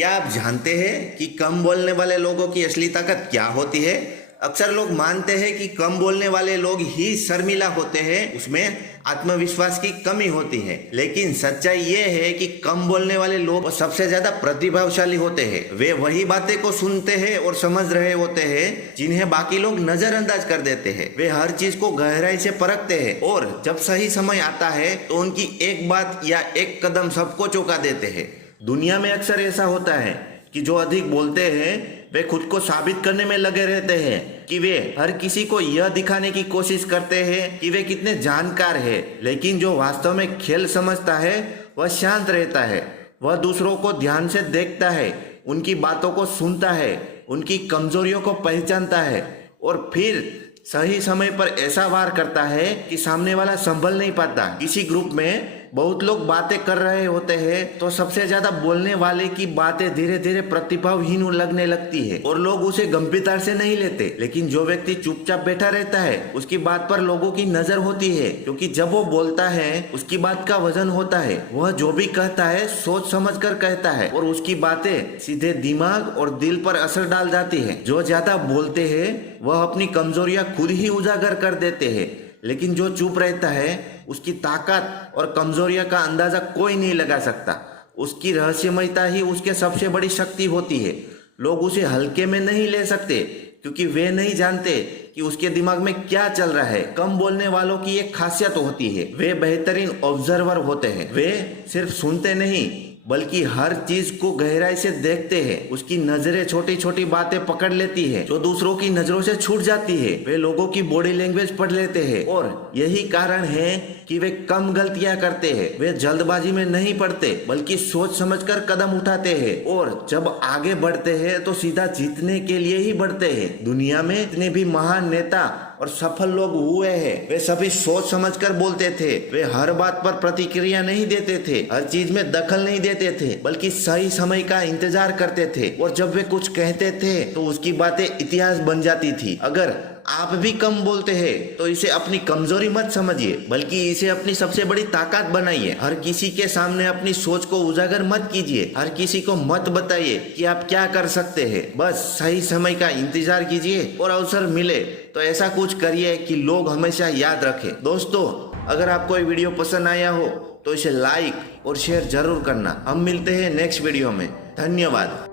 क्या आप जानते हैं कि कम बोलने वाले लोगों की असली ताकत क्या होती है? अक्सर लोग मानते हैं कि कम बोलने वाले लोग ही शर्मिला होते हैं, उसमें आत्मविश्वास की कमी होती है। लेकिन सच्चाई ये है कि कम बोलने वाले लोग सबसे ज्यादा प्रतिभाशाली होते हैं। वे वही बातें को सुनते हैं और समझ रहे होते हैं जिन्हें बाकी लोग नजरअंदाज कर देते हैं। वे हर चीज को गहराई से परखते हैं और जब सही समय आता है तो उनकी एक बात या एक कदम सबको चौंका देते हैं। दुनिया में अक्सर ऐसा होता है कि जो अधिक बोलते हैं वे खुद को साबित करने में लगे रहते हैं कि वे हर किसी को यह दिखाने की कोशिश करते हैं कि वे कितने जानकार हैं। लेकिन जो वास्तव में खेल समझता है वह शांत रहता है। वह दूसरों को ध्यान से देखता है, उनकी बातों को सुनता है, उनकी कमजोरियों को पहचानता है और फिर सही समय पर ऐसा वार करता है कि सामने वाला संभल नहीं पाता। किसी ग्रुप में बहुत लोग बातें कर रहे होते हैं तो सबसे ज्यादा बोलने वाले की बातें धीरे धीरे प्रतिभावहीन लगने लगती है और लोग उसे गंभीरता से नहीं लेते। लेकिन जो व्यक्ति चुपचाप बैठा रहता है उसकी बात पर लोगों की नजर होती है, क्योंकि जब वो बोलता है उसकी बात का वजन होता है। वह जो भी कहता है सोच समझ कर कहता है और उसकी बातें सीधे दिमाग और दिल पर असर डाल जाती है। जो ज्यादा बोलते हैं वह अपनी कमजोरियां खुद ही उजागर कर देते हैं, लेकिन जो चुप रहता है उसकी ताकत और कमजोरियां का अंदाजा कोई नहीं लगा सकता। उसकी रहस्यमयता ही उसके सबसे बड़ी शक्ति होती है। लोग उसे हल्के में नहीं ले सकते क्योंकि वे नहीं जानते कि उसके दिमाग में क्या चल रहा है। कम बोलने वालों की एक खासियत होती है, वे बेहतरीन ऑब्जर्वर होते हैं। वे सिर्फ सुनते नहीं बल्कि हर चीज को गहराई से देखते हैं। उसकी नजरें छोटी छोटी बातें पकड़ लेती है जो दूसरों की नजरों से छूट जाती है। वे लोगों की बॉडी लैंग्वेज पढ़ लेते हैं और यही कारण है कि वे कम गलतियां करते हैं। वे जल्दबाजी में नहीं पड़ते बल्कि सोच समझकर कदम उठाते हैं और जब आगे बढ़ते हैं तो सीधा जीतने के लिए ही बढ़ते हैं। दुनिया में इतने भी महान नेता और सफल लोग हुए हैं, वे सभी सोच समझकर बोलते थे। वे हर बात पर प्रतिक्रिया नहीं देते थे, हर चीज में दखल नहीं देते थे, बल्कि सही समय का इंतजार करते थे। और जब वे कुछ कहते थे तो उसकी बातें इतिहास बन जाती थी। अगर आप भी कम बोलते हैं तो इसे अपनी कमजोरी मत समझिए बल्कि इसे अपनी सबसे बड़ी ताकत बनाइए। हर किसी के सामने अपनी सोच को उजागर मत कीजिए। हर किसी को मत बताइए कि आप क्या कर सकते हैं। बस सही समय का इंतजार कीजिए और अवसर मिले तो ऐसा कुछ करिए कि लोग हमेशा याद रखें। दोस्तों, अगर आपको ये वीडियो पसंद आया हो तो इसे लाइक और शेयर जरूर करना। हम मिलते हैं नेक्स्ट वीडियो में। धन्यवाद।